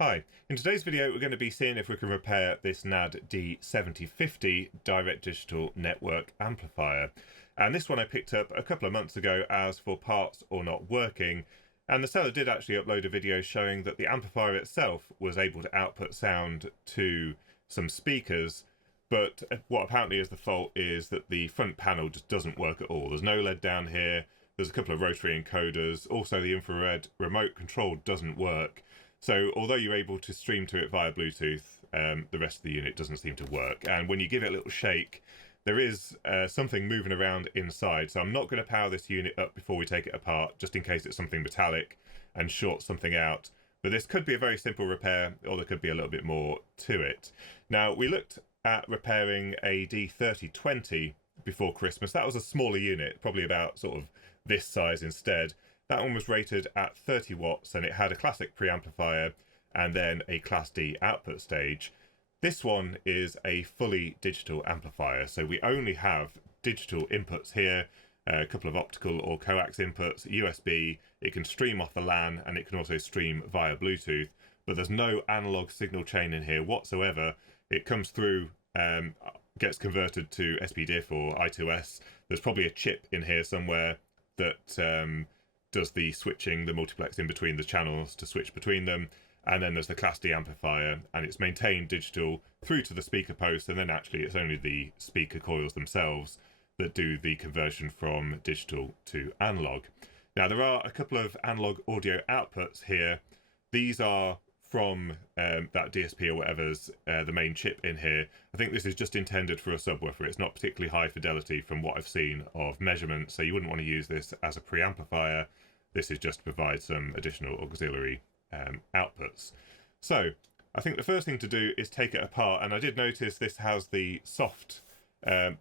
Hi, in today's video we're going to be seeing if we can repair this NAD D7050 direct digital network amplifier. And this one I picked up a couple of months ago as for parts or not working, and the seller did actually upload a video showing that the amplifier itself was able to output sound to some speakers, but what apparently is the fault is that the front panel just doesn't work at all. There's no LED down here, there's a couple of rotary encoders, also the infrared remote control doesn't work. So although you're able to stream to it via Bluetooth, the rest of the unit doesn't seem to work. And when you give it a little shake, there is something moving around inside. So I'm not going to power this unit up before we take it apart, just in case it's something metallic and short something out. But this could be a very simple repair, or there could be a little bit more to it. Now, we looked at repairing a D3020 before Christmas. That was a smaller unit, probably about sort of this size instead. That one was rated at 30 watts and it had a classic preamplifier and then a Class D output stage. This one is a fully digital amplifier, so we only have digital inputs here, a couple of optical or coax inputs, USB, it can stream off the LAN and it can also stream via Bluetooth, but there's no analog signal chain in here whatsoever. It comes through, gets converted to SPDIF or I2S. There's probably a chip in here somewhere that does the switching, the multiplexing between the channels to switch between them, and then there's the Class D amplifier, and it's maintained digital through to the speaker post, and then actually it's only the speaker coils themselves that do the conversion from digital to analog. Now there are a couple of analog audio outputs here. These are from that DSP or whatever's the main chip in here. I think this is just intended for a subwoofer. It's not particularly high fidelity from what I've seen of measurements, so you wouldn't want to use this as a preamplifier. This is just to provide some additional auxiliary outputs. So I think the first thing to do is take it apart, and I did notice this has the soft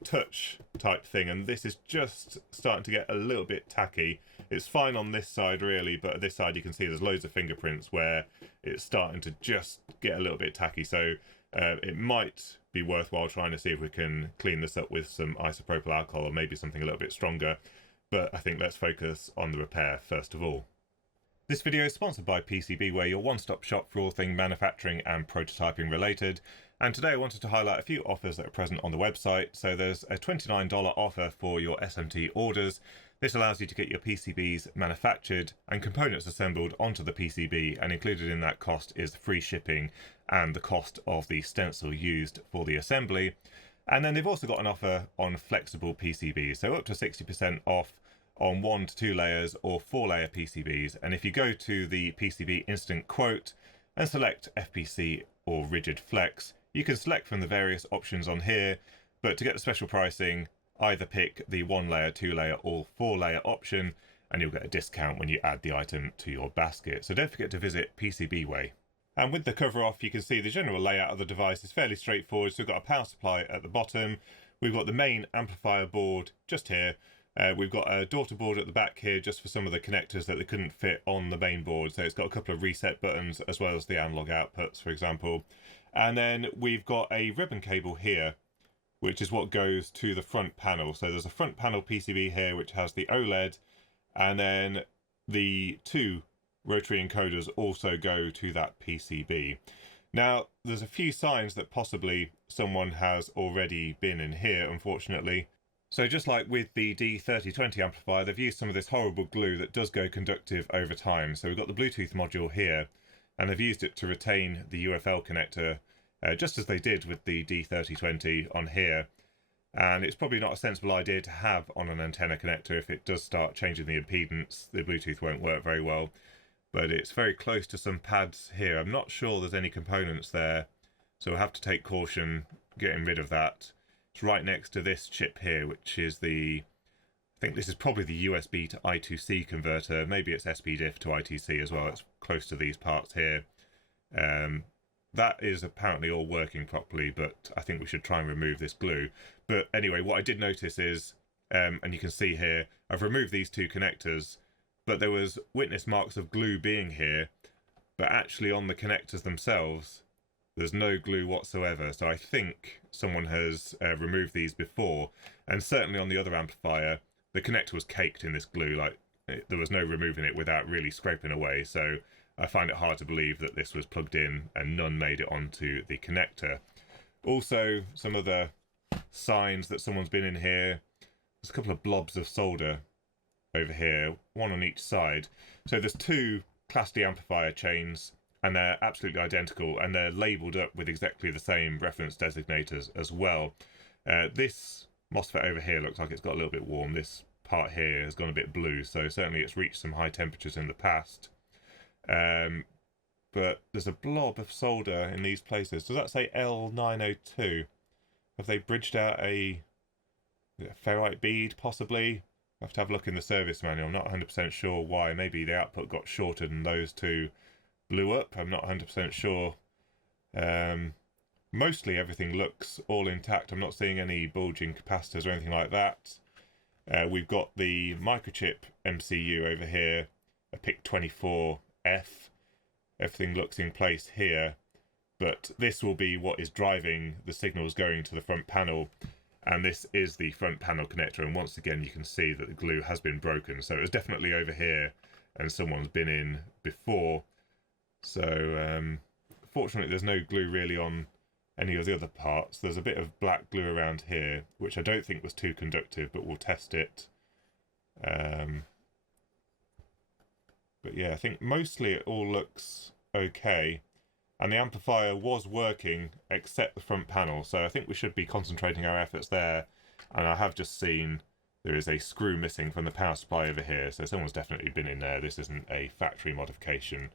touch type thing, and this is just starting to get a little bit tacky. It's fine on this side really, but at this side you can see there's loads of fingerprints where it's starting to just get a little bit tacky, so it might be worthwhile trying to see if we can clean this up with some isopropyl alcohol or maybe something a little bit stronger. But I think let's focus on the repair first of all. This video is sponsored by PCBWare, your one-stop shop for all things manufacturing and prototyping related. And today I wanted to highlight a few offers that are present on the website. So there's a $29 offer for your SMT orders. This allows you to get your PCBs manufactured and components assembled onto the PCB, and included in that cost is free shipping and the cost of the stencil used for the assembly. And then they've also got an offer on flexible PCBs, so up to 60% off on 1 to 2 layers or 4-layer PCBs. And if you go to the PCB instant quote and select FPC or rigid flex, you can select from the various options on here, but to get the special pricing, either pick the 1-layer, 2-layer or 4-layer option, and you'll get a discount when you add the item to your basket. So don't forget to visit PCBWay. And with the cover off, you can see the general layout of the device is fairly straightforward. So we've got a power supply at the bottom, we've got the main amplifier board just here, we've got a daughter board at the back here just for some of the connectors that they couldn't fit on the main board. So it's got a couple of reset buttons as well as the analog outputs, for example. And then we've got a ribbon cable here, which is what goes to the front panel. So there's a front panel PCB here which has the OLED, and then the 2 rotary encoders also go to that PCB. Now there's a few signs that possibly someone has already been in here, unfortunately. So just like with the D3020 amplifier, they've used some of this horrible glue that does go conductive over time. So we've got the Bluetooth module here, and they've used it to retain the UFL connector, just as they did with the D3020 on here. And it's probably not a sensible idea to have on an antenna connector. If it does start changing the impedance, the Bluetooth won't work very well. But it's very close to some pads here. I'm not sure there's any components there, so we'll have to take caution getting rid of that. It's right next to this chip here, which is I think this is probably the USB to I2C converter. Maybe it's SPDIF to I2C as well. It's close to these parts here. That is apparently all working properly, but I think we should try and remove this glue. But anyway, what I did notice is, and you can see here, I've removed these 2 connectors, but there was witness marks of glue being here, but actually on the connectors themselves, there's no glue whatsoever. So I think someone has removed these before, and certainly on the other amplifier, the connector was caked in this glue, like there was no removing it without really scraping away. So I find it hard to believe that this was plugged in and none made it onto the connector. Also, some other signs that someone's been in here. There's a couple of blobs of solder over here, one on each side. So there's two Class D amplifier chains, and they're absolutely identical, and they're labelled up with exactly the same reference designators as well. This MOSFET over here looks like it's got a little bit warm. This part here has gone a bit blue, so certainly it's reached some high temperatures in the past. But there's a blob of solder in these places. Does that say L902? Have they bridged out a ferrite bead, possibly? I have to have a look in the service manual. I'm not 100% sure why. Maybe the output got shorted and those two blew up. I'm not 100% sure. Mostly everything looks all intact. I'm not seeing any bulging capacitors or anything like that. We've got the microchip MCU over here, a PIC24F. Everything looks in place here, but this will be what is driving the signals going to the front panel, and this is the front panel connector. And once again, you can see that the glue has been broken, so it was definitely over here and someone's been in before. So fortunately there's no glue really on any of the other parts. There's a bit of black glue around here, which I don't think was too conductive, but we'll test it. But yeah, I think mostly it all looks okay. And the amplifier was working except the front panel, so I think we should be concentrating our efforts there. And I have just seen there is a screw missing from the power supply over here, so someone's definitely been in there. This isn't a factory modification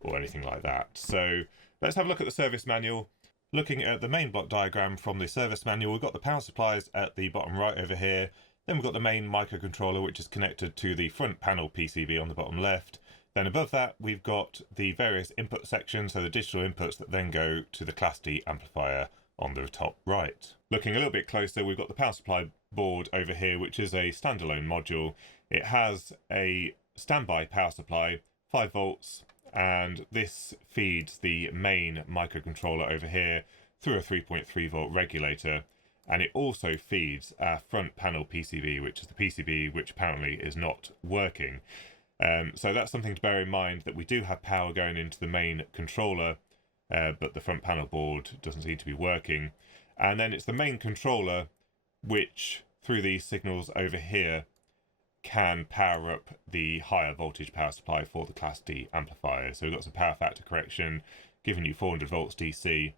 or anything like that. So let's have a look at the service manual. Looking at the main block diagram from the service manual, we've got the power supplies at the bottom right over here. Then we've got the main microcontroller, which is connected to the front panel PCB on the bottom left. Then above that, we've got the various input sections, so the digital inputs that then go to the Class D amplifier on the top right. Looking a little bit closer, we've got the power supply board over here, which is a standalone module. It has a standby power supply, 5 volts, and this feeds the main microcontroller over here through a 3.3 volt regulator. And it also feeds our front panel PCB, which is the PCB which apparently is not working. So that's something to bear in mind, that we do have power going into the main controller, but the front panel board doesn't seem to be working. And then it's the main controller which, through these signals over here, can power up the higher voltage power supply for the Class D amplifier. So we've got some power factor correction, giving you 400 volts DC.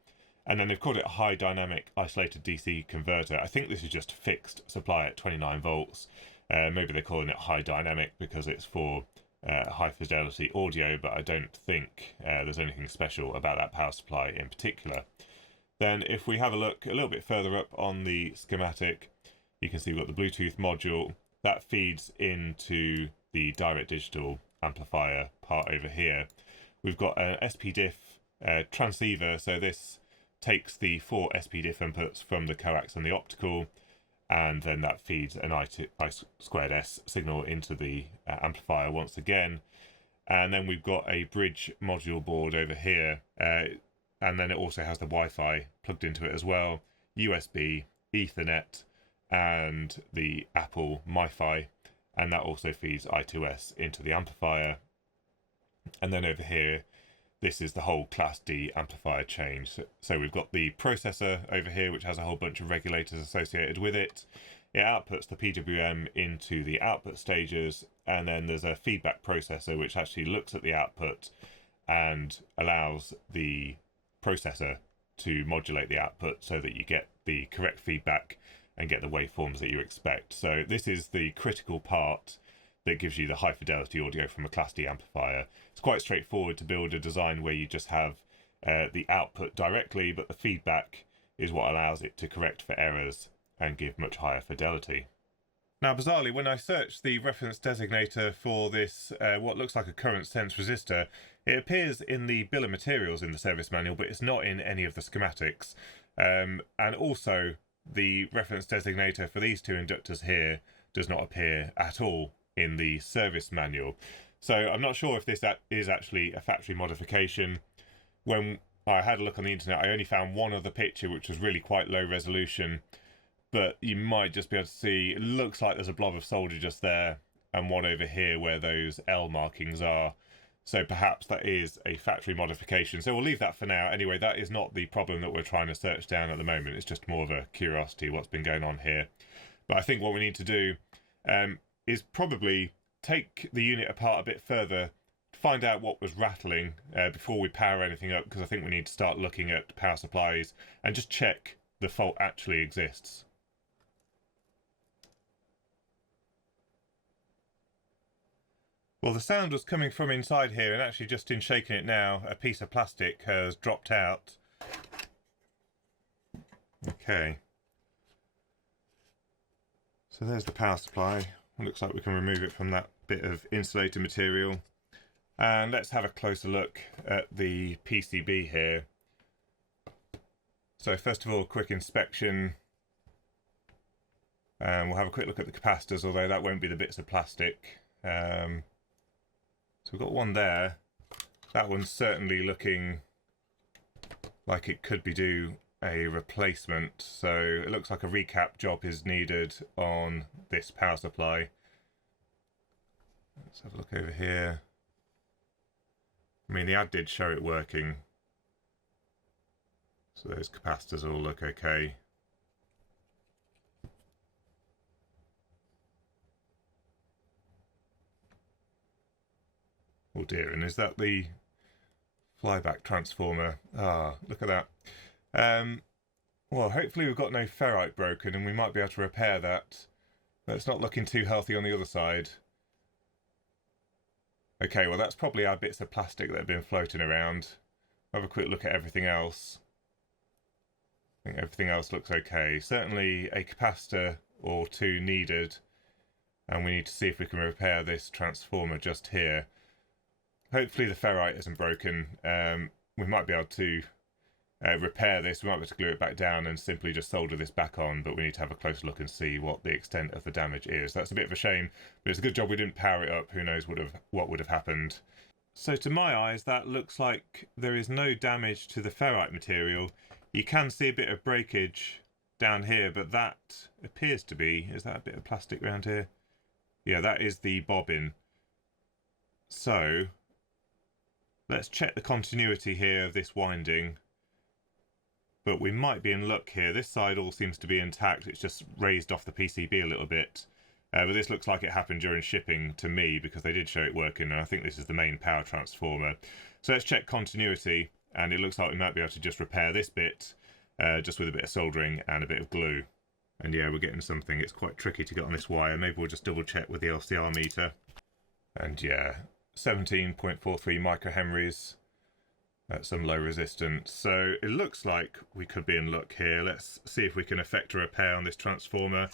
And then they've called it a high dynamic isolated DC converter. I think this is just fixed supply at 29 volts. Maybe they're calling it high dynamic because it's for high fidelity audio, but I don't think there's anything special about that power supply in particular. Then if we have a look a little bit further up on the schematic, you can see we've got the Bluetooth module that feeds into the direct digital amplifier part over here. We've got an SPDIF transceiver, so this takes the 4 SPDIF inputs from the coax and the optical, and then that feeds an I2S signal into the amplifier once again. And then we've got a bridge module board over here, and then it also has the Wi-Fi plugged into it as well, USB, Ethernet, and the Apple MiFi, and that also feeds I2S into the amplifier. And then over here, this is the whole Class D amplifier chain. So we've got the processor over here, which has a whole bunch of regulators associated with it. It outputs the PWM into the output stages, and then there's a feedback processor which actually looks at the output and allows the processor to modulate the output so that you get the correct feedback and get the waveforms that you expect. So this is the critical part that gives you the high fidelity audio from a Class D amplifier. It's quite straightforward to build a design where you just have the output directly, but the feedback is what allows it to correct for errors and give much higher fidelity. Now, bizarrely, when I searched the reference designator for this, what looks like a current sense resistor, it appears in the bill of materials in the service manual, but it's not in any of the schematics. And also, the reference designator for these two inductors here does not appear at all in the service manual. So I'm not sure if this is actually a factory modification. When I had a look on the internet, I only found one other picture which was really quite low resolution, but you might just be able to see, it looks like there's a blob of solder just there and one over here where those L markings are. So perhaps that is a factory modification. So we'll leave that for now. Anyway, that is not the problem that we're trying to search down at the moment. It's just more of a curiosity what's been going on here. But I think what we need to do is probably take the unit apart a bit further, find out what was rattling before we power anything up, because I think we need to start looking at power supplies and just check the fault actually exists. Well, the sound was coming from inside here, and actually just in shaking it now, a piece of plastic has dropped out. Okay. So there's the power supply. It looks like we can remove it from that bit of insulated material. And let's have a closer look at the PCB here. So first of all, quick inspection. And we'll have a quick look at the capacitors, although that won't be the bits of plastic. So we've got one there. That one's certainly looking like it could be due a replacement. So it looks like a recap job is needed on this power supply. Let's have a look over here. I mean, the ad did show it working. So those capacitors all look okay. Oh dear, and is that the flyback transformer? Ah, look at that. Well, hopefully we've got no ferrite broken and we might be able to repair that. That's not looking too healthy on the other side. Okay, well that's probably our bits of plastic that have been floating around. Have a quick look at everything else. I think everything else looks okay. Certainly a capacitor or two needed, and we need to see if we can repair this transformer just here. Hopefully the ferrite isn't broken. We might be able to repair this. We might be able to glue it back down and simply just solder this back on, but we need to have a closer look and see what the extent of the damage is. That's a bit of a shame, but it's a good job we didn't power it up. Who knows what would have happened. So to my eyes, that looks like there is no damage to the ferrite material. You can see a bit of breakage down here, but that appears to be... Is that a bit of plastic around here? Yeah, that is the bobbin. So let's check the continuity here of this winding. But we might be in luck here. This side all seems to be intact. It's just raised off the PCB a little bit. But this looks like it happened during shipping to me, because they did show it working, and I think this is the main power transformer. So let's check continuity, and it looks like we might be able to just repair this bit just with a bit of soldering and a bit of glue. And yeah, we're getting something. It's quite tricky to get on this wire. Maybe we'll just double check with the LCR meter. And yeah, 17.43 microhenries at some low resistance. So it looks like we could be in luck here. Let's see if we can effect a repair on this transformer.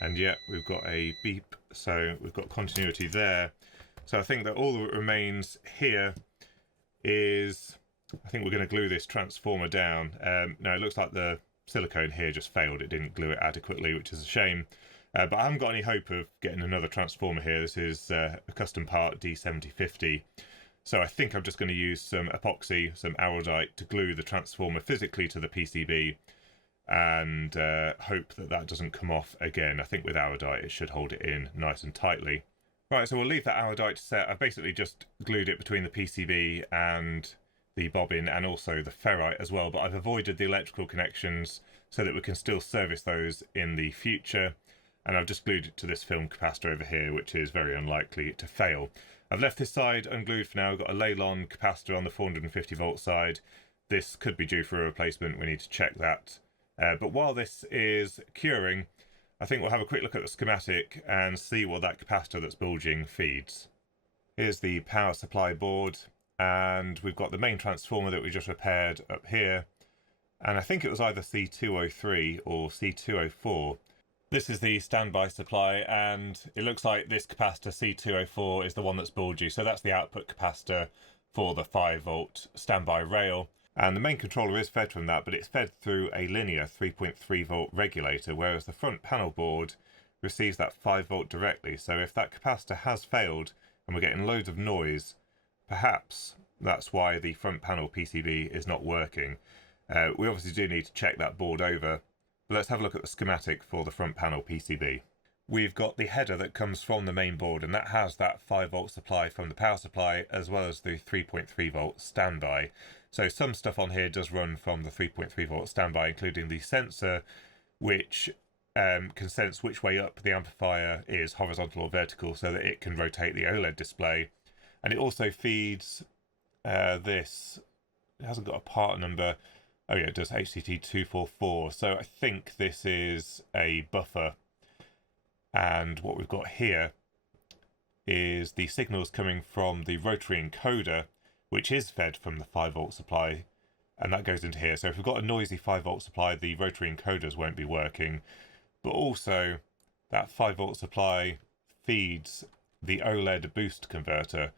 And yeah, we've got a beep, so we've got continuity there. So I think that all that remains here is, I think we're going to glue this transformer down. Now it looks like the silicone here just failed. It didn't glue it adequately, which is a shame. But I haven't got any hope of getting another transformer here. This is a custom part D7050. So I think I'm just going to use some epoxy, some araldite, to glue the transformer physically to the PCB, and hope that that doesn't come off again. I think with araldite it should hold it in nice and tightly. Right, so we'll leave that araldite set. I've basically just glued it between the PCB and the bobbin, and also the ferrite as well, but I've avoided the electrical connections so that we can still service those in the future. And I've just glued it to this film capacitor over here, which is very unlikely to fail. I've left this side unglued for now. We've got a Leyland capacitor on the 450 volt side. This could be due for a replacement. We need to check that. But while this is curing, I think we'll have a quick look at the schematic and see what that capacitor that's bulging feeds. Here's the power supply board, and we've got the main transformer that we just repaired up here. And I think it was either C203 or C204. This is the standby supply, and it looks like this capacitor C204 is the one that's bulgy. So that's the output capacitor for the 5 volt standby rail. And the main controller is fed from that, but it's fed through a linear 3.3 volt regulator, whereas the front panel board receives that 5 volt directly. So if that capacitor has failed and we're getting loads of noise, perhaps that's why the front panel PCB is not working. We obviously do need to check that board over, but let's have a look at the schematic for the front panel PCB. We've got the header that comes from the main board, and that has that 5 volt supply from the power supply as well as the 3.3 volt standby. So some stuff on here does run from the 3.3 volt standby, including the sensor, which can sense which way up the amplifier is, horizontal or vertical, so that it can rotate the OLED display. And it also feeds this. It hasn't got a part number. Oh yeah, it does, HCT244. So I think this is a buffer. And what we've got here is the signals coming from the rotary encoder, which is fed from the 5 volt supply, and that goes into here. So if we've got a noisy 5 volt supply, the rotary encoders won't be working. But also, that 5 volt supply feeds the OLED boost converter.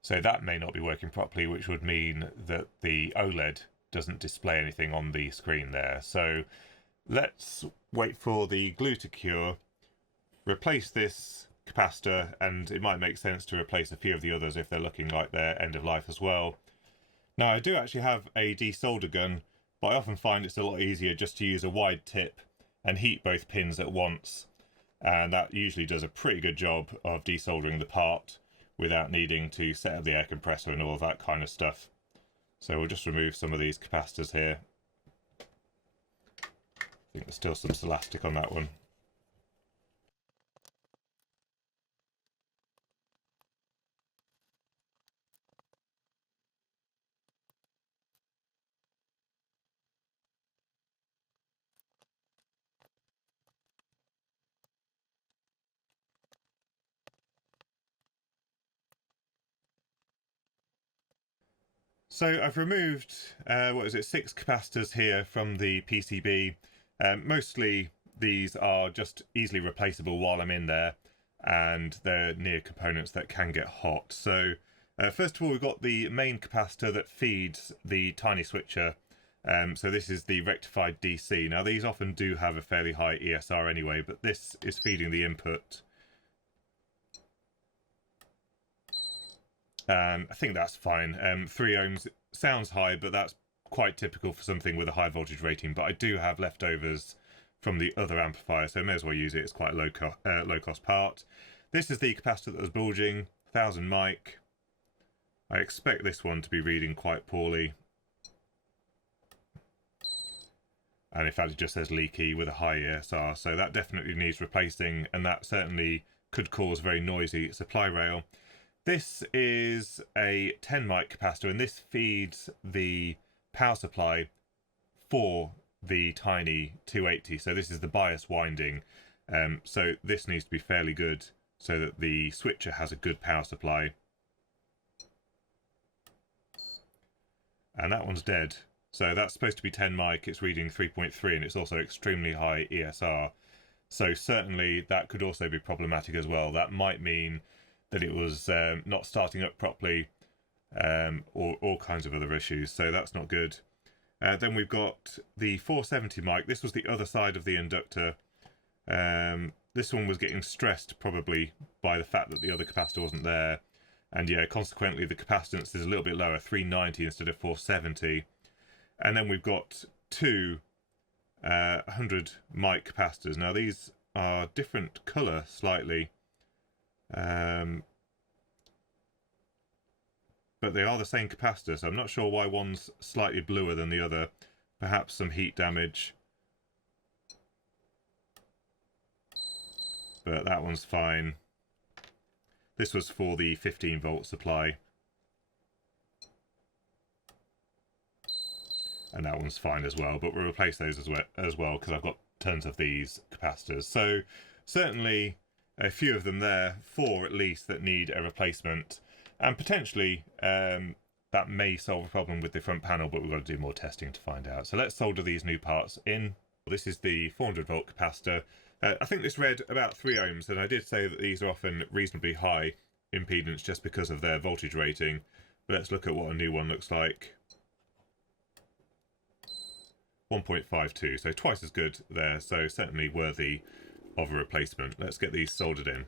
So that may not be working properly, which would mean that the OLED doesn't display anything on the screen there. So let's wait for the glue to cure, replace this capacitor, and it might make sense to replace a few of the others if they're looking like they're end of life as well. Now, I do actually have a desolder gun, but I often find it's a lot easier just to use a wide tip and heat both pins at once, and that usually does a pretty good job of desoldering the part without needing to set up the air compressor and all of that kind of stuff. So we'll just remove some of these capacitors here. I think there's still some elastic on that one. So I've removed, 6 capacitors here from the PCB. Mostly these are just easily replaceable while I'm in there, and they're near components that can get hot. So first of all, we've got the main capacitor that feeds the tiny switcher. So this is the rectified DC. Now these often do have a fairly high ESR anyway, but this is feeding the input. I think that's fine. 3 ohms sounds high, but that's quite typical for something with a high voltage rating. But I do have leftovers from the other amplifier, so I may as well use it. It's quite a low cost part. This is the capacitor that was bulging, 1000 mic. I expect this one to be reading quite poorly. And in fact, it just says leaky with a high ESR, so that definitely needs replacing, and that certainly could cause a very noisy supply rail. This is a 10 mic capacitor, and this feeds the power supply for the tiny 280. So this is the bias winding. So this needs to be fairly good so that the switcher has a good power supply. And that one's dead. So that's supposed to be 10 mic, it's reading 3.3, and it's also extremely high ESR. So certainly that could also be problematic as well. That might mean that it was not starting up properly, or all kinds of other issues, so that's not good. Then we've got the 470 mic. This was the other side of the inductor. This one was getting stressed probably by the fact that the other capacitor wasn't there, and yeah, consequently the capacitance is a little bit lower, 390 instead of 470. And then we've got 2 100 mic capacitors. Now these are different colour slightly, but they are the same capacitor, so I'm not sure why one's slightly bluer than the other. Perhaps some heat damage, but that one's fine. This was for the 15 volt supply, and that one's fine as well, but we'll replace those as well because I've got tons of these capacitors. So certainly a few of them there, 4 at least, that need a replacement, and potentially that may solve a problem with the front panel, but we've got to do more testing to find out. So let's solder these new parts in. This is the 400 volt capacitor. I think this read about 3 ohms, and I did say that these are often reasonably high impedance just because of their voltage rating. But let's look at what a new one looks like. 1.52, so twice as good there, so certainly worthy of a replacement. Let's get these soldered in.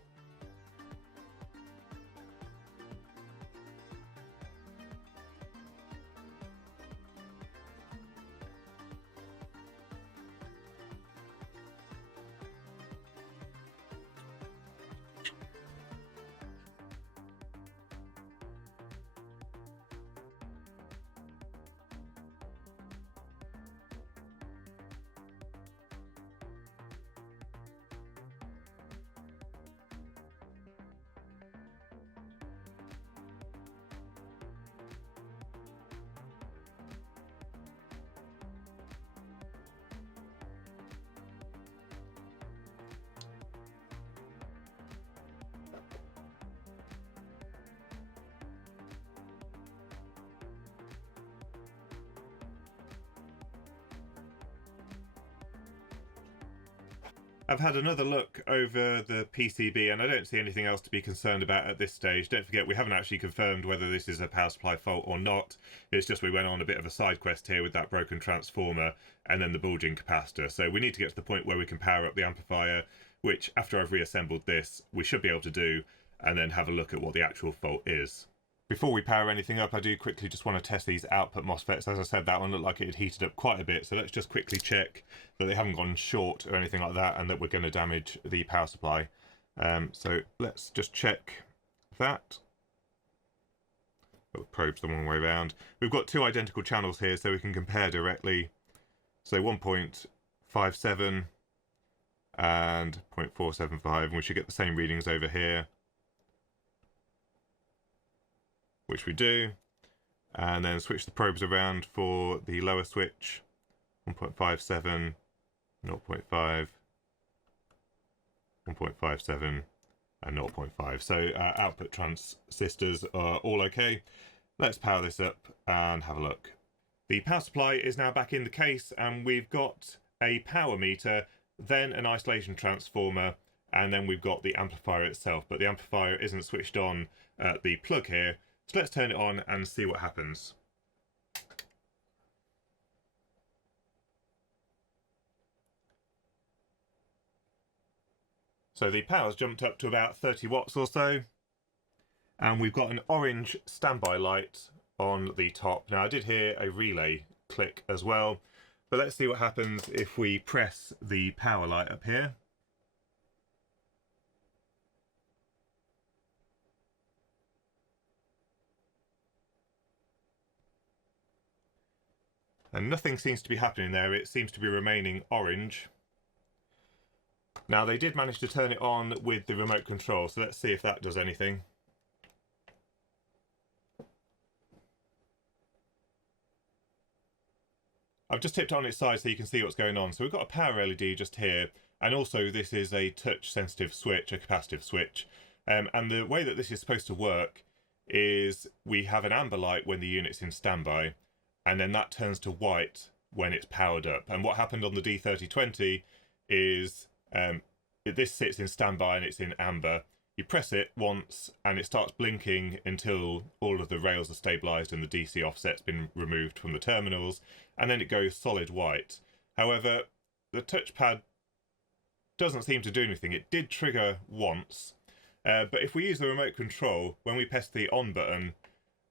I've had another look over the PCB and I don't see anything else to be concerned about at this stage. Don't forget, we haven't actually confirmed whether this is a power supply fault or not. It's just we went on a bit of a side quest here with that broken transformer and then the bulging capacitor. So we need to get to the point where we can power up the amplifier, which after I've reassembled this, we should be able to do, and then have a look at what the actual fault is. Before we power anything up, I do quickly just want to test these output MOSFETs. As I said, that one looked like it had heated up quite a bit, so let's just quickly check that they haven't gone short or anything like that and that we're going to damage the power supply. So let's just check that. Oh, the probe's the wrong way around. We've got two identical channels here, so we can compare directly. So 1.57 and 0.475, and we should get the same readings over here, which we do, and then switch the probes around for the lower switch, 1.57, 0.5, 1.57, and 0.5. So output transistors are all okay. Let's power this up and have a look. The power supply is now back in the case, and we've got a power meter, then an isolation transformer, and then we've got the amplifier itself, but the amplifier isn't switched on at the plug here. So let's turn it on and see what happens. So the power's jumped up to about 30 watts or so, and we've got an orange standby light on the top. Now I did hear a relay click as well, but let's see what happens if we press the power light up here. And nothing seems to be happening there. It seems to be remaining orange. Now they did manage to turn it on with the remote control, so let's see if that does anything. I've just tipped it on its side so you can see what's going on. So we've got a power LED just here, and also this is a touch sensitive switch, a capacitive switch. And the way that this is supposed to work is we have an amber light when the unit's in standby, and then that turns to white when it's powered up. And what happened on the D3020 is this sits in standby and it's in amber. You press it once and it starts blinking until all of the rails are stabilised and the DC offset's been removed from the terminals, and then it goes solid white. However, the touchpad doesn't seem to do anything. It did trigger once, but if we use the remote control, when we press the on button,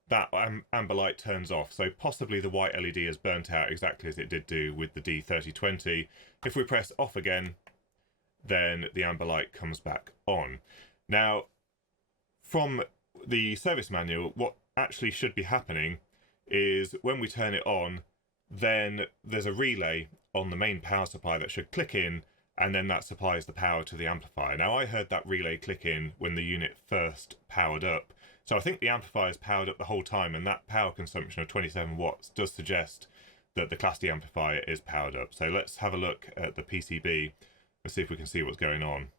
that amber light turns off, so possibly the white LED has burnt out exactly as it did do with the D3020. If we press off again, then the amber light comes back on. Now, from the service manual, what actually should be happening is when we turn it on, then there's a relay on the main power supply that should click in, and then that supplies the power to the amplifier. Now, I heard that relay click in when the unit first powered up, so I think the amplifier is powered up the whole time, and that power consumption of 27 watts does suggest that the Class D amplifier is powered up. So let's have a look at the PCB and see if we can see what's going on.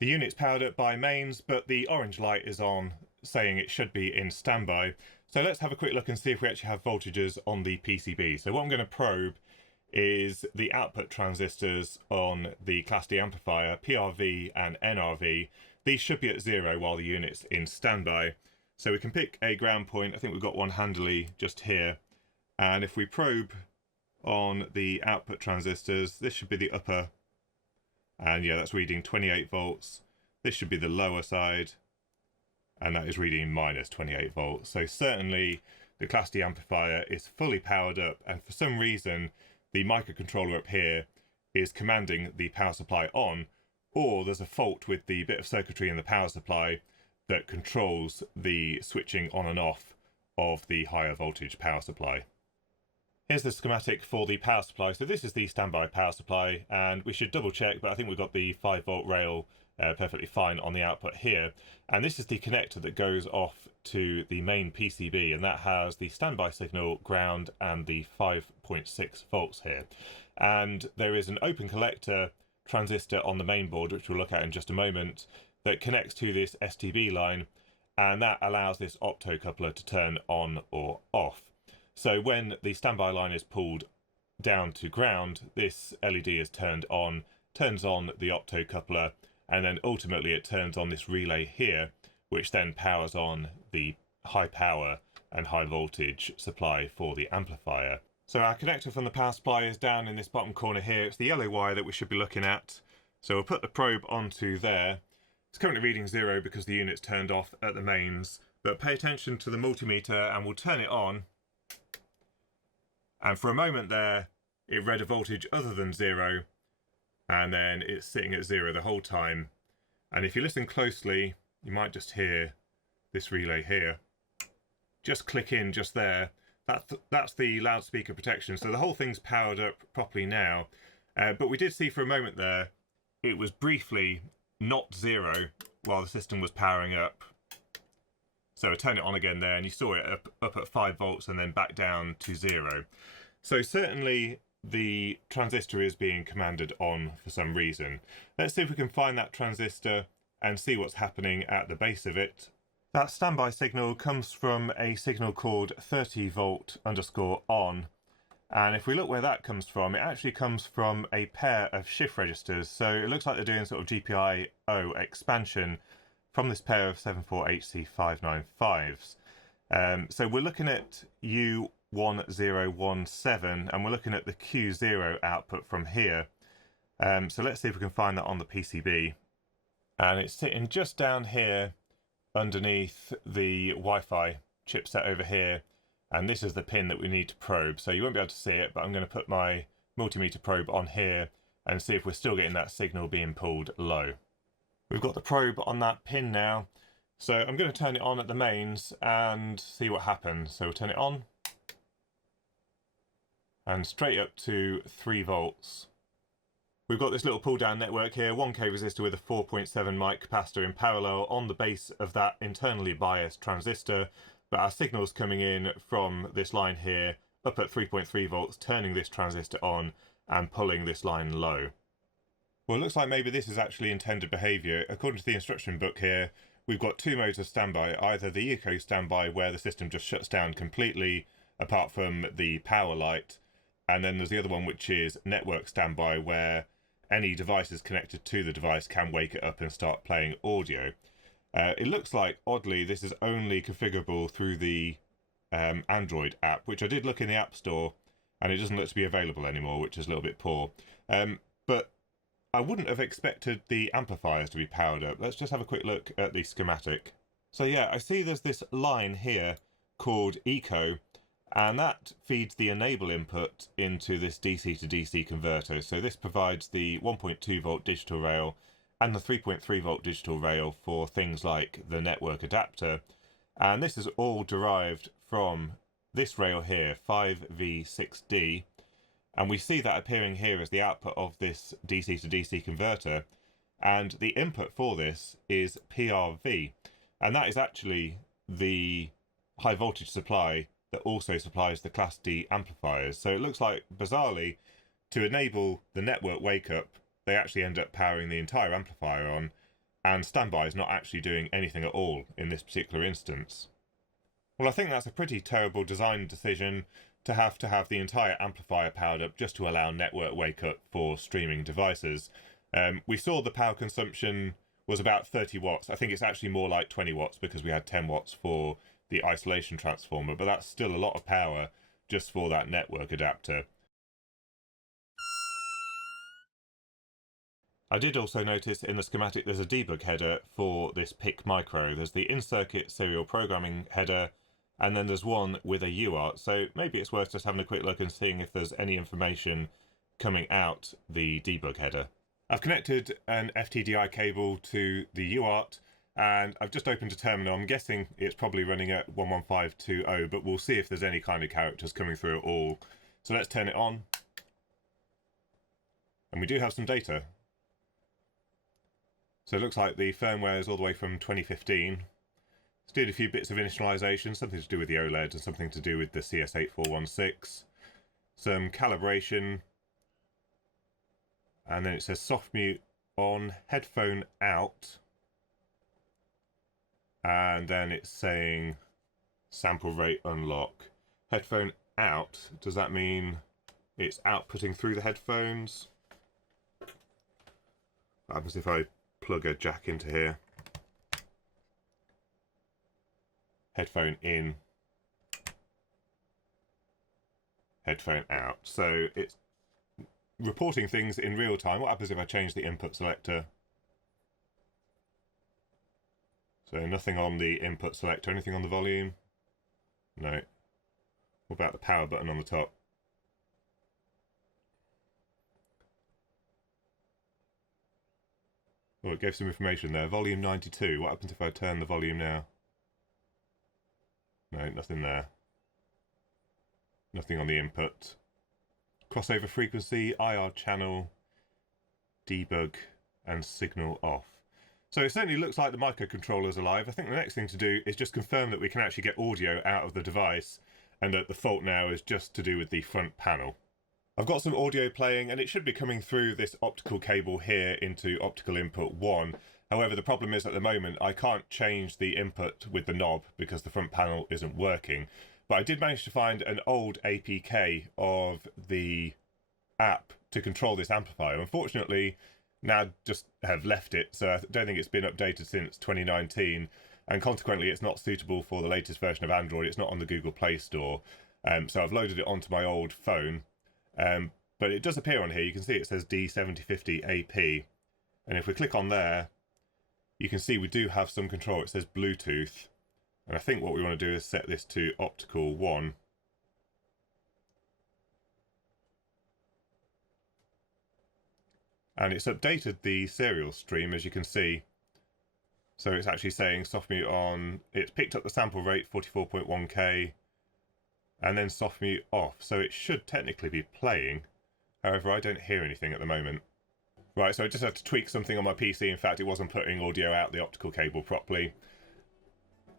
The unit's powered up by mains, but the orange light is on, saying it should be in standby. So let's have a quick look and see if we actually have voltages on the PCB. So what I'm going to probe is the output transistors on the Class D amplifier, PRV and NRV. These should be at 0 while the unit's in standby. So we can pick a ground point. I think we've got one handily just here. And if we probe on the output transistors. This should be the upper, and yeah, that's reading 28 volts. This should be the lower side, and that is reading minus 28 volts. So certainly the Class D amplifier is fully powered up, and for some reason the microcontroller up here is commanding the power supply on, or there's a fault with the bit of circuitry in the power supply that controls the switching on and off of the higher voltage power supply. Here's the schematic for the power supply. So this is the standby power supply, and we should double check, but I think we've got the 5-volt rail perfectly fine on the output here. And this is the connector that goes off to the main PCB, and that has the standby signal, ground, and the 5.6 volts here. And there is an open collector transistor on the main board, which we'll look at in just a moment, that connects to this STB line, and that allows this optocoupler to turn on or off. So when the standby line is pulled down to ground, this LED is turned on, turns on the optocoupler, and then ultimately it turns on this relay here, which then powers on the high power and high voltage supply for the amplifier. So our connector from the power supply is down in this bottom corner here. It's the yellow wire that we should be looking at. So we'll put the probe onto there. It's currently reading 0 because the unit's turned off at the mains, but pay attention to the multimeter and we'll turn it on. And for a moment there, it read a voltage other than 0, and then it's sitting at 0 the whole time. And if you listen closely, you might just hear this relay here just click in just there. That's the loudspeaker protection. So the whole thing's powered up properly now. But we did see for a moment there, it was briefly not 0 while the system was powering up. So I turned it on again there, and you saw it up at 5 volts and then back down to 0. So certainly the transistor is being commanded on for some reason. Let's see if we can find that transistor and see what's happening at the base of it. That standby signal comes from a signal called 30V_on. And if we look where that comes from, it actually comes from a pair of shift registers. So it looks like they're doing sort of GPIO expansion from this pair of 74HC595s. So we're looking at U1017, and we're looking at the Q0 output from here. So let's see if we can find that on the PCB. And it's sitting just down here underneath the Wi-Fi chipset over here. And this is the pin that we need to probe. So you won't be able to see it, but I'm going to put my multimeter probe on here and see if we're still getting that signal being pulled low. We've got the probe on that pin now. So I'm going to turn it on at the mains and see what happens. So we'll turn it on. And straight up to 3 volts. We've got this little pull-down network here, 1K resistor with a 4.7 mic capacitor in parallel on the base of that internally biased transistor. But our signal's coming in from this line here, up at 3.3 volts, turning this transistor on and pulling this line low. Well, it looks like maybe this is actually intended behaviour. According to the instruction book here, we've got 2 modes of standby, either the eco standby where the system just shuts down completely apart from the power light, and then there's the other one which is network standby where any devices connected to the device can wake it up and start playing audio. It looks like, oddly, this is only configurable through the Android app, which I did look in the App Store, and it doesn't look to be available anymore, which is a little bit poor. But I wouldn't have expected the amplifiers to be powered up. Let's just have a quick look at the schematic. So yeah, I see there's this line here called Eco, and that feeds the enable input into this DC to DC converter. So this provides the 1.2 volt digital rail and the 3.3 volt digital rail for things like the network adapter. And this is all derived from this rail here, 5V6D. And we see that appearing here as the output of this DC to DC converter. And the input for this is PRV. And that is actually the high voltage supply that also supplies the Class D amplifiers. So it looks like, bizarrely, to enable the network wake up, they actually end up powering the entire amplifier on, and standby is not actually doing anything at all in this particular instance. Well, I think that's a pretty terrible design decision to have the entire amplifier powered up just to allow network wake up for streaming devices. We saw the power consumption was about 30 watts. I think it's actually more like 20 watts because we had 10 watts for the isolation transformer, but that's still a lot of power just for that network adapter. I did also notice in the schematic there's a debug header for this PIC micro. There's the in-circuit serial programming header, and then there's one with a UART. So maybe it's worth just having a quick look and seeing if there's any information coming out the debug header. I've connected an FTDI cable to the UART, and I've just opened a terminal. I'm guessing it's probably running at 11520, but we'll see if there's any kind of characters coming through at all. So let's turn it on. And we do have some data. So it looks like the firmware is all the way from 2015. It's did a few bits of initialization, something to do with the OLED and something to do with the CS8416. Some calibration. And then it says soft mute on, headphone out. And then it's saying sample rate unlock. Headphone out, does that mean it's outputting through the headphones? What happens if I plug a jack into here? Headphone in, headphone out. So it's reporting things in real time. What happens if I change the input selector? So nothing on the input selector, anything on the volume? No. What about the power button on the top? Oh, it gave some information there. Volume 92. What happens if I turn the volume now? No, nothing there. Nothing on the input. Crossover frequency, IR channel, debug, and signal off. So it certainly looks like the microcontroller's alive. I think the next thing to do is just confirm that we can actually get audio out of the device, and that the fault now is just to do with the front panel. I've got some audio playing, and it should be coming through this optical cable here into optical input 1. However, the problem is at the moment I can't change the input with the knob because the front panel isn't working. But I did manage to find an old APK of the app to control this amplifier. Unfortunately, NAD just have left it, so I don't think it's been updated since 2019, and consequently it's not suitable for the latest version of Android. It's not on the Google Play Store. So I've loaded it onto my old phone. But it does appear on here. You can see it says D7050 AP, and if we click on there, you can see we do have some control. It says Bluetooth, and I think what we want to do is set this to optical 1. And it's updated the serial stream, as you can see. So it's actually saying soft mute on. It's picked up the sample rate 44.1K, and then soft mute off. So it should technically be playing. However, I don't hear anything at the moment. Right, so I just had to tweak something on my PC. In fact, it wasn't putting audio out the optical cable properly.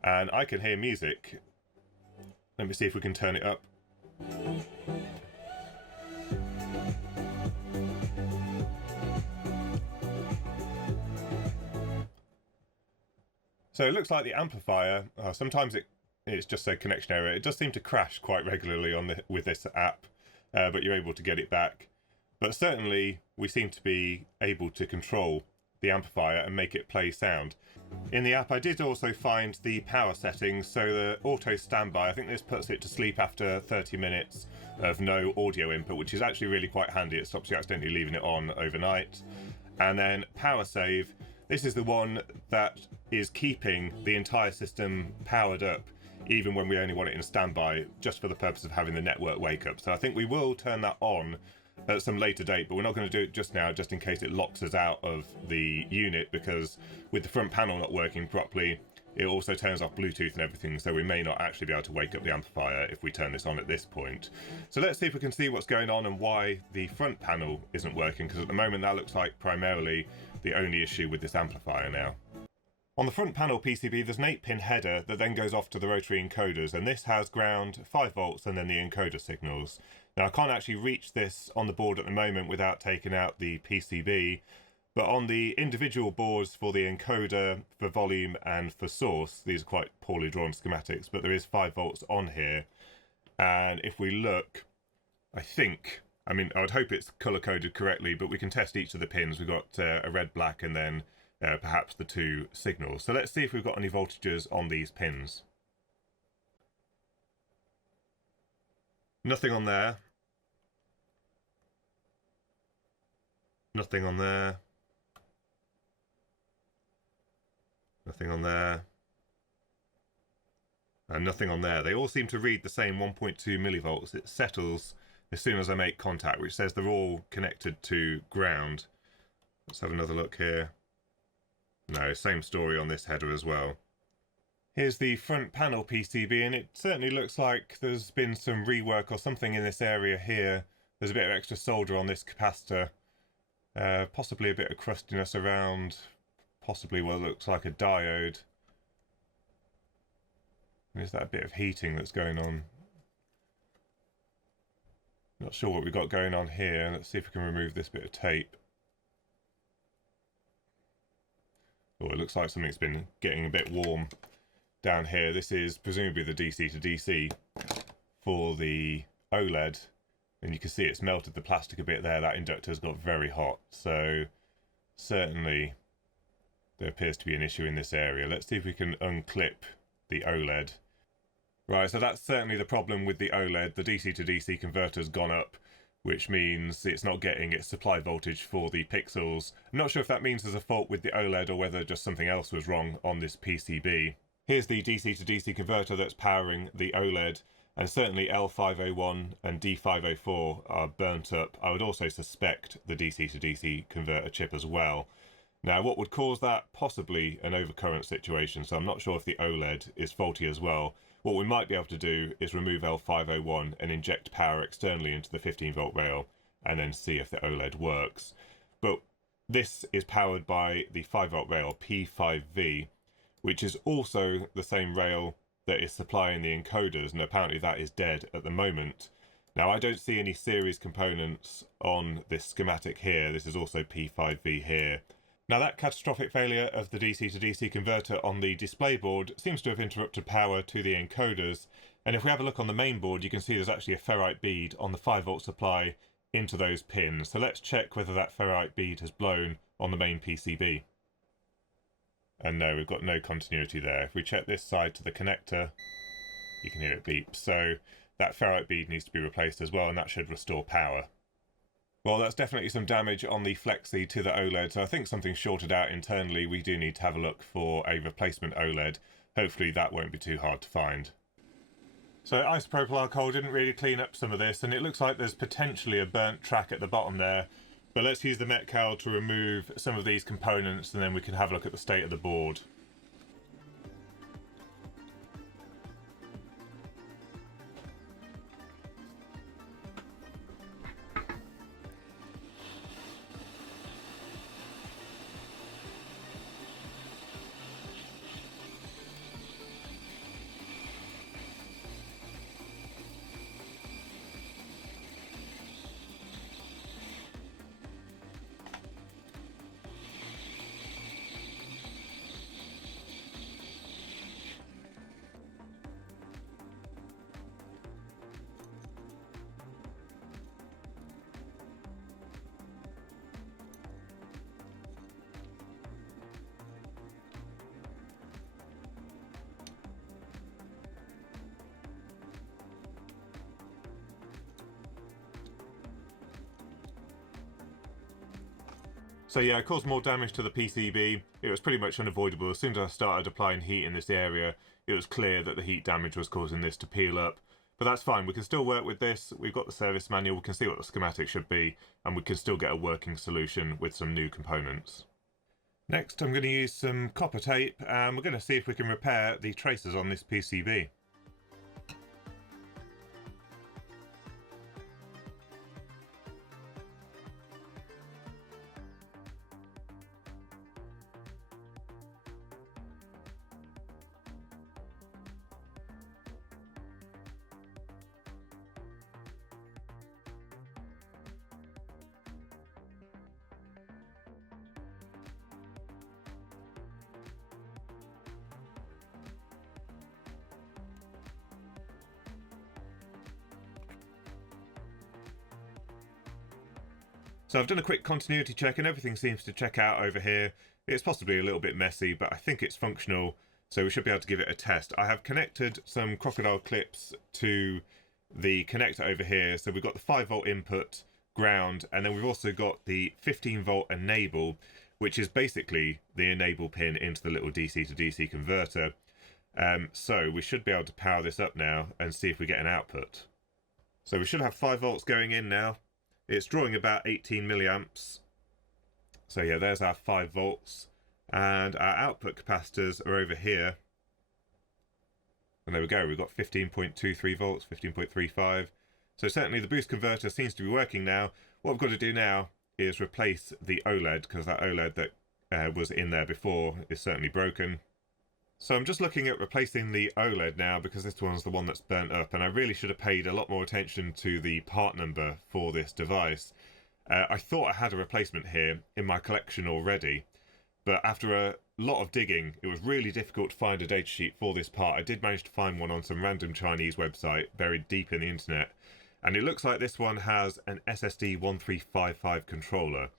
And I can hear music. Let me see if we can turn it up. So it looks like the amplifier, sometimes it's just a connection error. It does seem to crash quite regularly with this app, but you're able to get it back. But certainly we seem to be able to control the amplifier and make it play sound. In the app I did also find the power settings, so the auto standby, I think this puts it to sleep after 30 minutes of no audio input, which is actually really quite handy. It stops you accidentally leaving it on overnight. And then power save, this is the one that is keeping the entire system powered up even when we only want it in standby, just for the purpose of having the network wake up. So I think we will turn that on at some later date, but we're not going to do it just now, just in case it locks us out of the unit, because with the front panel not working properly, it also turns off Bluetooth and everything, so we may not actually be able to wake up the amplifier if we turn this on at this point. So let's see if we can see what's going on and why the front panel isn't working, because at the moment that looks like primarily the only issue with this amplifier now. On the front panel PCB, there's an 8-pin header that then goes off to the rotary encoders, and this has ground, 5 volts, and then the encoder signals. Now I can't actually reach this on the board at the moment without taking out the PCB, but on the individual boards for the encoder, for volume, and for source, these are quite poorly drawn schematics, but there is 5 volts on here. And if we look, I would hope it's color-coded correctly, but we can test each of the pins. We've got a red, black, and then perhaps the 2 signals. So let's see if we've got any voltages on these pins. Nothing on there. Nothing on there. Nothing on there. And nothing on there. They all seem to read the same 1.2 millivolts. It settles as soon as I make contact, which says they're all connected to ground. Let's have another look here. No, same story on this header as well. Here's the front panel PCB, and it certainly looks like there's been some rework or something in this area here. There's a bit of extra solder on this capacitor. Possibly a bit of crustiness around, possibly what looks like a diode. There's that bit of heating that's going on. Not sure what we've got going on here. Let's see if we can remove this bit of tape. Oh, it looks like something's been getting a bit warm down here. This is presumably the DC to DC for the OLED. And you can see it's melted the plastic a bit there. That inductor's got very hot. So certainly there appears to be an issue in this area. Let's see if we can unclip the OLED. Right, so that's certainly the problem with the OLED. The DC to DC converter's gone up, which means it's not getting its supply voltage for the pixels. I'm not sure if that means there's a fault with the OLED or whether just something else was wrong on this PCB. Here's the DC to DC converter that's powering the OLED, and certainly L501 and D504 are burnt up. I would also suspect the DC to DC converter chip as well. Now, what would cause that? Possibly an overcurrent situation, so I'm not sure if the OLED is faulty as well. What we might be able to do is remove L501 and inject power externally into the 15-volt rail and then see if the OLED works. But this is powered by the 5-volt rail P5V, which is also the same rail that is supplying the encoders, and apparently that is dead at the moment. Now, I don't see any series components on this schematic here. This is also P5V here. Now, that catastrophic failure of the DC to DC converter on the display board seems to have interrupted power to the encoders, and if we have a look on the main board, you can see there's actually a ferrite bead on the 5-volt supply into those pins. So let's check whether that ferrite bead has blown on the main PCB. And no, we've got no continuity there. If we check this side to the connector, you can hear it beep. So that ferrite bead needs to be replaced as well, and that should restore power. Well, that's definitely some damage on the Flexi to the OLED, so I think something's shorted out internally. We do need to have a look for a replacement OLED. Hopefully that won't be too hard to find. So isopropyl alcohol didn't really clean up some of this, and it looks like there's potentially a burnt track at the bottom there. But let's use the Metcal to remove some of these components, and then we can have a look at the state of the board. So yeah, it caused more damage to the PCB. It was pretty much unavoidable. As soon as I started applying heat in this area, it was clear that the heat damage was causing this to peel up. But that's fine, we can still work with this. We've got the service manual, we can see what the schematic should be, and we can still get a working solution with some new components. Next, I'm going to use some copper tape, and we're going to see if we can repair the traces on this PCB. So I've done a quick continuity check and everything seems to check out over here. It's possibly a little bit messy, but I think it's functional, so we should be able to give it a test. I have connected some crocodile clips to the connector over here. So we've got the 5-volt input, ground, and then we've also got the 15-volt enable, which is basically the enable pin into the little DC to DC converter. So we should be able to power this up now and see if we get an output. So we should have 5 volts going in now. It's drawing about 18 milliamps. So yeah, there's our 5 volts. And our output capacitors are over here. And there we go, we've got 15.23 volts, 15.35. So certainly the boost converter seems to be working now. What I've got to do now is replace the OLED, because that OLED that was in there before is certainly broken. So I'm just looking at replacing the OLED now, because this one's the one that's burnt up, and I really should have paid a lot more attention to the part number for this device. I thought I had a replacement here in my collection already, but after a lot of digging, it was really difficult to find a datasheet for this part. I did manage to find one on some random Chinese website buried deep in the internet, and it looks like this one has an SSD 1355 controller.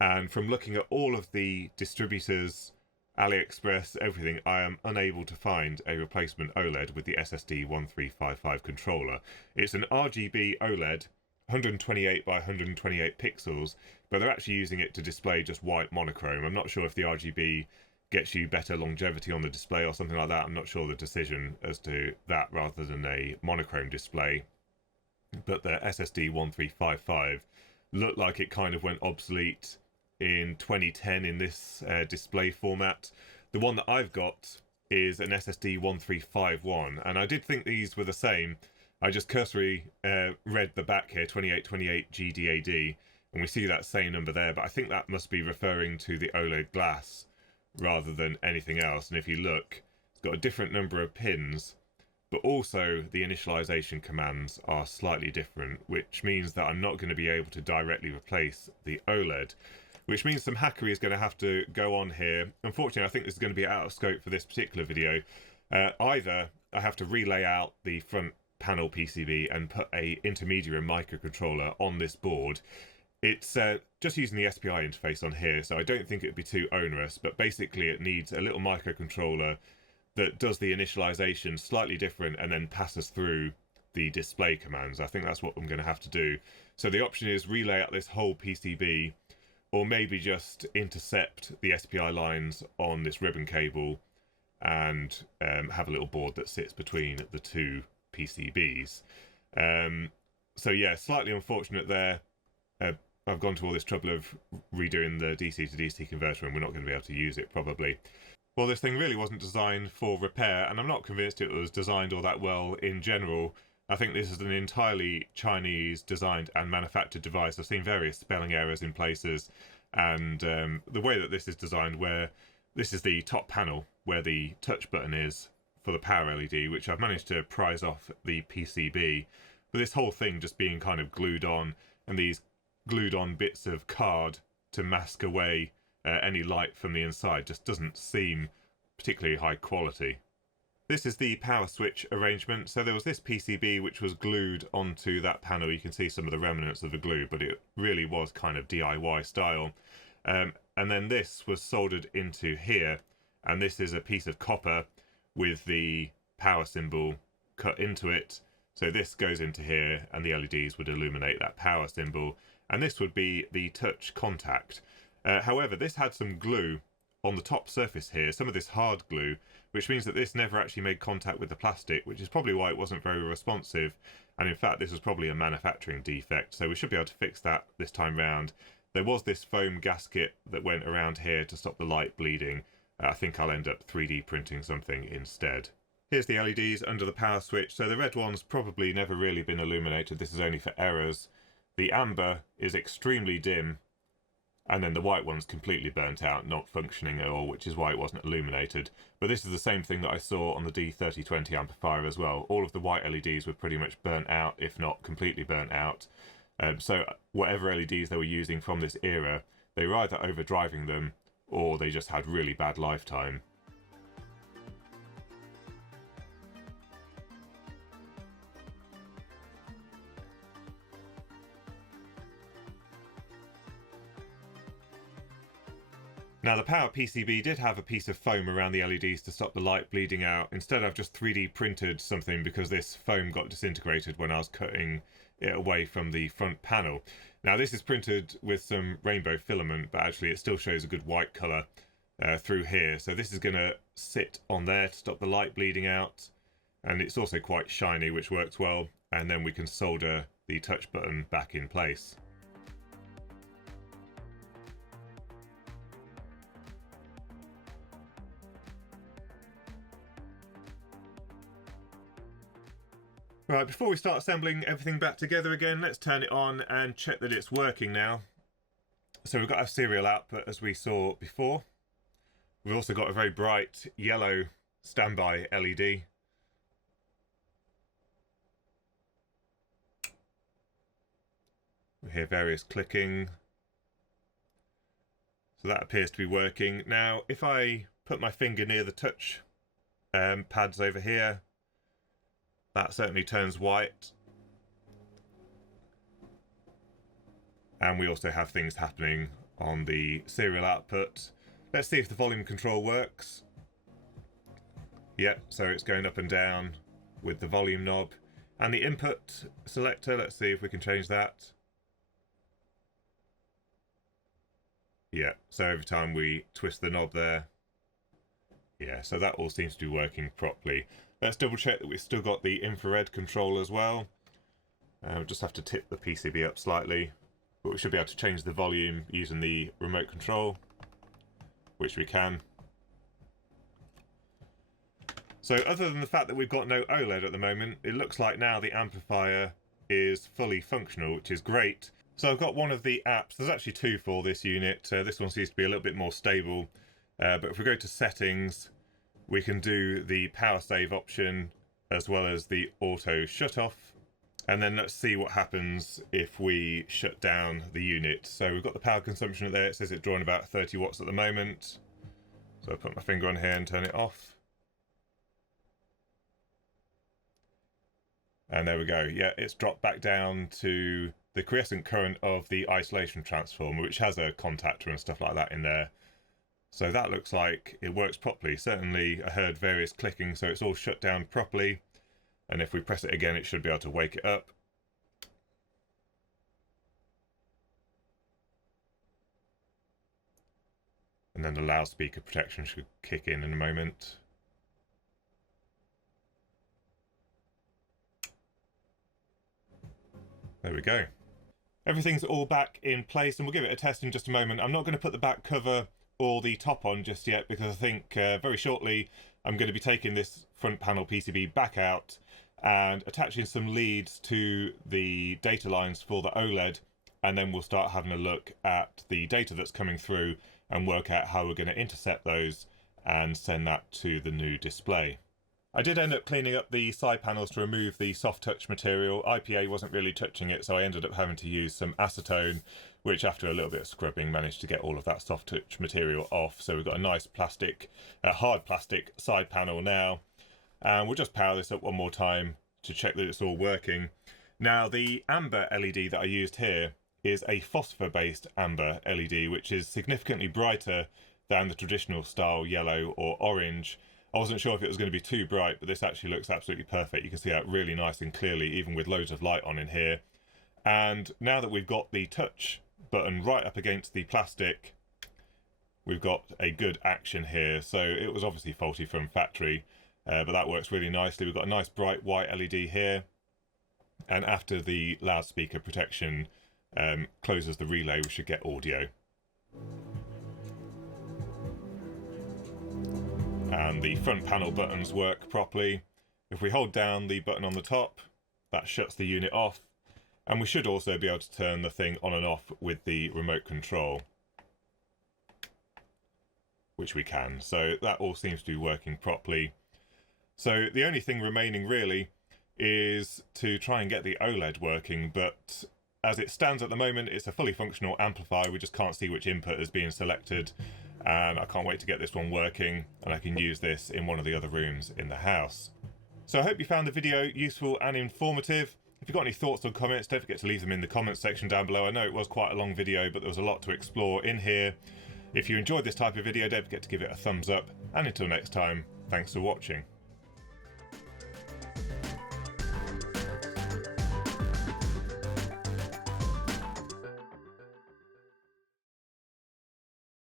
And from looking at all of the distributors, AliExpress, everything, I am unable to find a replacement OLED with the SSD 1355 controller. It's an RGB OLED, 128 by 128 pixels, but they're actually using it to display just white monochrome. I'm not sure if the RGB gets you better longevity on the display or something like that. I'm not sure the decision as to that rather than a monochrome display. But the SSD 1355 looked like it kind of went obsolete in 2010 in this display format. The one that I've got is an SSD 1351, and I did think these were the same. I just cursory read the back here, 2828 GDAD, and we see that same number there, but I think that must be referring to the OLED glass rather than anything else. And if you look, it's got a different number of pins, but also the initialization commands are slightly different, which means that I'm not going to be able to directly replace the OLED, which means some hackery is going to have to go on here. Unfortunately, I think this is going to be out of scope for this particular video. Either I have to relay out the front panel PCB and put a intermediary microcontroller on this board. It's just using the SPI interface on here, so I don't think it'd be too onerous, but basically it needs a little microcontroller that does the initialization slightly different and then passes through the display commands. I think that's what I'm going to have to do. So the option is relay out this whole PCB, or maybe just intercept the SPI lines on this ribbon cable and have a little board that sits between the two PCBs. So yeah, slightly unfortunate there. I've gone to all this trouble of redoing the DC to DC converter, and we're not going to be able to use it probably. Well, this thing really wasn't designed for repair, and I'm not convinced it was designed all that well in general. I think this is an entirely Chinese designed and manufactured device. I've seen various spelling errors in places, and the way that this is designed, where this is the top panel where the touch button is for the power LED, which I've managed to prise off the PCB, but this whole thing just being kind of glued on, and these glued on bits of card to mask away any light from the inside just doesn't seem particularly high quality. This is the power switch arrangement. So there was this PCB which was glued onto that panel. You can see some of the remnants of the glue, but it really was kind of DIY style. And then this was soldered into here, and this is a piece of copper with the power symbol cut into it. So this goes into here, and the LEDs would illuminate that power symbol, and this would be the touch contact. However, this had some glue on the top surface here, some of this hard glue, which means that this never actually made contact with the plastic, which is probably why it wasn't very responsive. And in fact, this was probably a manufacturing defect, so we should be able to fix that this time round. There was this foam gasket that went around here to stop the light bleeding. I think I'll end up 3D printing something instead. Here's the LEDs under the power switch. So the red one's probably never really been illuminated. This is only for errors. The amber is extremely dim, and then the white one's completely burnt out, not functioning at all, which is why it wasn't illuminated. But this is the same thing that I saw on the D3020 amplifier as well. All of the white LEDs were pretty much burnt out, if not completely burnt out. So whatever LEDs they were using from this era, they were either overdriving them or they just had really bad lifetime. Now the power PCB did have a piece of foam around the LEDs to stop the light bleeding out. Instead I've just 3D printed something because this foam got disintegrated when I was cutting it away from the front panel. Now this is printed with some rainbow filament, but actually it still shows a good white colour through here. So this is going to sit on there to stop the light bleeding out, and it's also quite shiny, which works well. And then we can solder the touch button back in place. Right, before we start assembling everything back together again, let's turn it on and check that it's working now. So we've got our serial output as we saw before. We've also got a very bright yellow standby LED. We hear various clicking. So that appears to be working. Now, if I put my finger near the touch pads over here, that certainly turns white. And we also have things happening on the serial output. Let's see if the volume control works. Yep, so it's going up and down with the volume knob. And the input selector, let's see if we can change that. Yeah, so every time we twist the knob there. Yeah, so that all seems to be working properly. Let's double check that we've still got the infrared control as well. We'll just have to tip the PCB up slightly, but we should be able to change the volume using the remote control, which we can. So other than the fact that we've got no OLED at the moment, it looks like now the amplifier is fully functional, which is great. So I've got one of the apps, there's actually two for this unit. This one seems to be a little bit more stable, but if we go to settings, we can do the power save option as well as the auto shut off. And then let's see what happens if we shut down the unit. So we've got the power consumption there. It says it's drawing about 30 watts at the moment. So I'll put my finger on here and turn it off. And there we go. Yeah, it's dropped back down to the quiescent current of the isolation transformer, which has a contactor and stuff like that in there. So that looks like it works properly. Certainly I heard various clicking, so it's all shut down properly. And if we press it again, it should be able to wake it up. And then the loudspeaker protection should kick in a moment. There we go. Everything's all back in place, and we'll give it a test in just a moment. I'm not going to put the back cover or the top on just yet, because I think very shortly I'm going to be taking this front panel PCB back out and attaching some leads to the data lines for the OLED, and then we'll start having a look at the data that's coming through and work out how we're going to intercept those and send that to the new display. I did end up cleaning up the side panels to remove the soft touch material. IPA wasn't really touching it, so I ended up having to use some acetone, which after a little bit of scrubbing managed to get all of that soft touch material off. So we've got a nice plastic, hard plastic side panel now. And we'll just power this up one more time to check that it's all working. Now the amber LED that I used here is a phosphor based amber LED, which is significantly brighter than the traditional style yellow or orange. I wasn't sure if it was going to be too bright, but this actually looks absolutely perfect. You can see that really nice and clearly, even with loads of light on in here. And now that we've got the touch button right up against the plastic, we've got a good action here. So it was obviously faulty from factory, but that works really nicely. We've got a nice bright white LED here. And after the loudspeaker protection closes the relay, we should get audio. And the front panel buttons work properly. If we hold down the button on the top, that shuts the unit off, and we should also be able to turn the thing on and off with the remote control, which we can. So that all seems to be working properly. So the only thing remaining really is to try and get the OLED working, but as it stands at the moment, it's a fully functional amplifier. We just can't see which input is being selected. And I can't wait to get this one working, and I can use this in one of the other rooms in the house. So I hope you found the video useful and informative. If you've got any thoughts or comments, don't forget to leave them in the comments section down below. I know it was quite a long video, but there was a lot to explore in here. If you enjoyed this type of video, don't forget to give it a thumbs up. And until next time, thanks for watching.